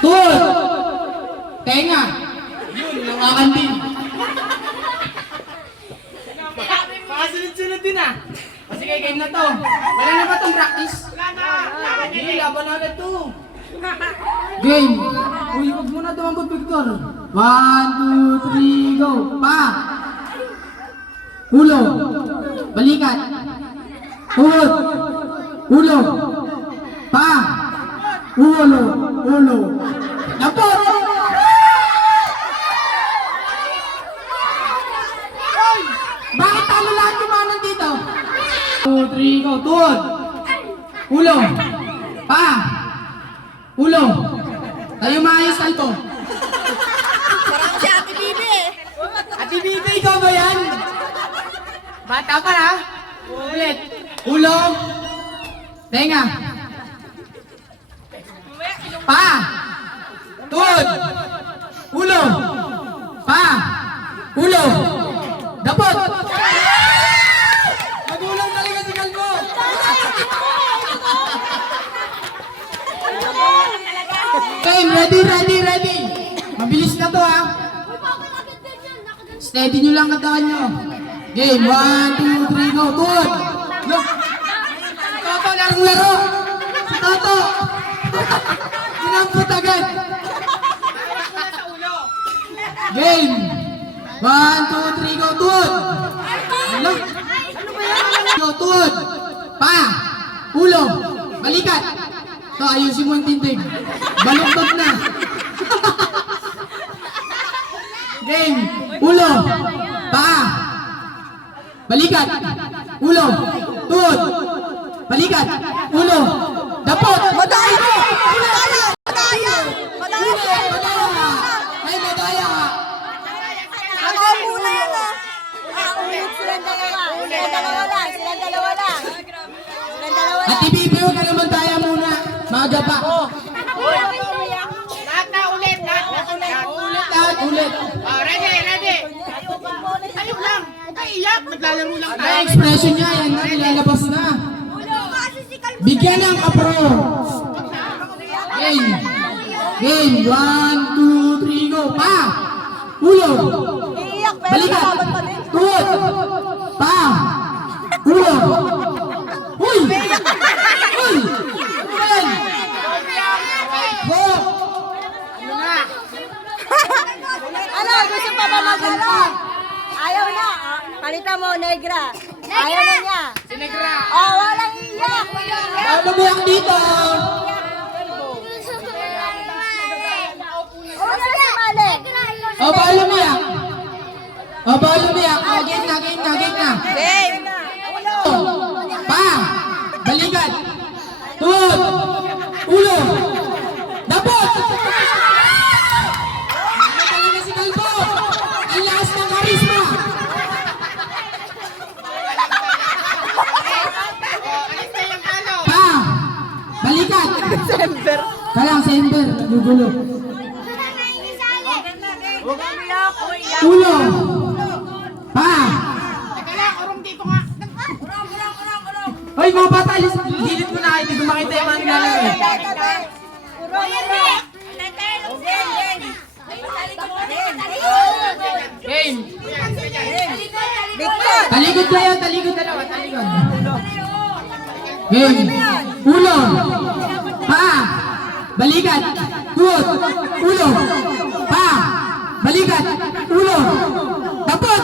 Tuhod. Tenga. Yun, lawakan din. Pakasunod-sunod din ah. Kasi kay game na to. Wala na ba itong practice? Wala na. Hindi, laban na agad to. Game. Uy, huwag mo na tumambot, Victor. 1, 2, 3, go. Pa. Ulo. Balikat. Tuhod. Ulo. Pa. Ulo. Ulo. Napot. Bakit talo lahat yung mga nandito? 2, 3, go. Tuhod. Ulo. Pa. Ulo. Tayo maayos salto. Parang si Ate Bibi eh. Ate Bibi, ikaw ba yan? Bata pa na? Ulit. Ulo. Tenga. Pa. Tuhod. Ulo. Pa. Ulo. Dapot. Magulang talaga si Kalbo. Okay, ready. Mabilis na to ha. Steady nyo lang katawan nyo. Game, 1, 2, 3, go. Tuhod. Look. Si Toto, larong-laro. Si Toto. Sinampot agad. Game. 1, 2, 3, go. Tuhod. Look. Go, tuhod. Pa. Ulo. Balikat. Ito, ayusin mo yung tintig. Baluktot na. Game. Ulo. Pa. Balikat. Ulo. Tuhod. Balikat. Ulo. Dapot. Madaya! Madaya! Madaya! Madaya! May medaya ka. Nakauna yan ah. Ulit silang dalawa. Silang dalawa lang. Silang dalawa lang. Silang dalawa lang. Ate Bibi, huwag ka naman tayo muna. Maga pa. Lahat na ulit, Lahat ulit. ready. Ayun lang. Huwag kayo iyak. Naglalaro lang Ang tayo. expression niya, yan na, nilalabas na. Bigyan ng approach. Game. Game. 1, 2, 3, go. Pa. Ulo. Iiyak pero Balikat. laban pa din. Tuhod. Pa. Ulo. Uy. Uy. Ben. Go. Ano? Gusto pa ba magano? Ayaw na. Palitan mo, Negra. Ayaw na niya. Sinegra. Oh, walang iyak. Paano mo ang dito? Huwag na sumali. O, paano mo yan? O, paano mo yan? O, game na. Game. Pa. Balikat. Tuhod. Ulo. Dapot. Ano talaga si Kalbo? Ang lakas ng karisma. Alis na yung talo. Pa. Balikat. Kalang sender. Nagugulo. Ulo. Pa. Teka lang, urong dito nga. Hoy, mga bata, dilit mo na kayo. Hindi ko makita yung mga nilalaro. Game. Victor. Talikod kayo, dalawa, talikod. Game. Ulo. Pa. Balikat. Tuhod. Ulo. Pa. Balikat. Ulo. Dapot.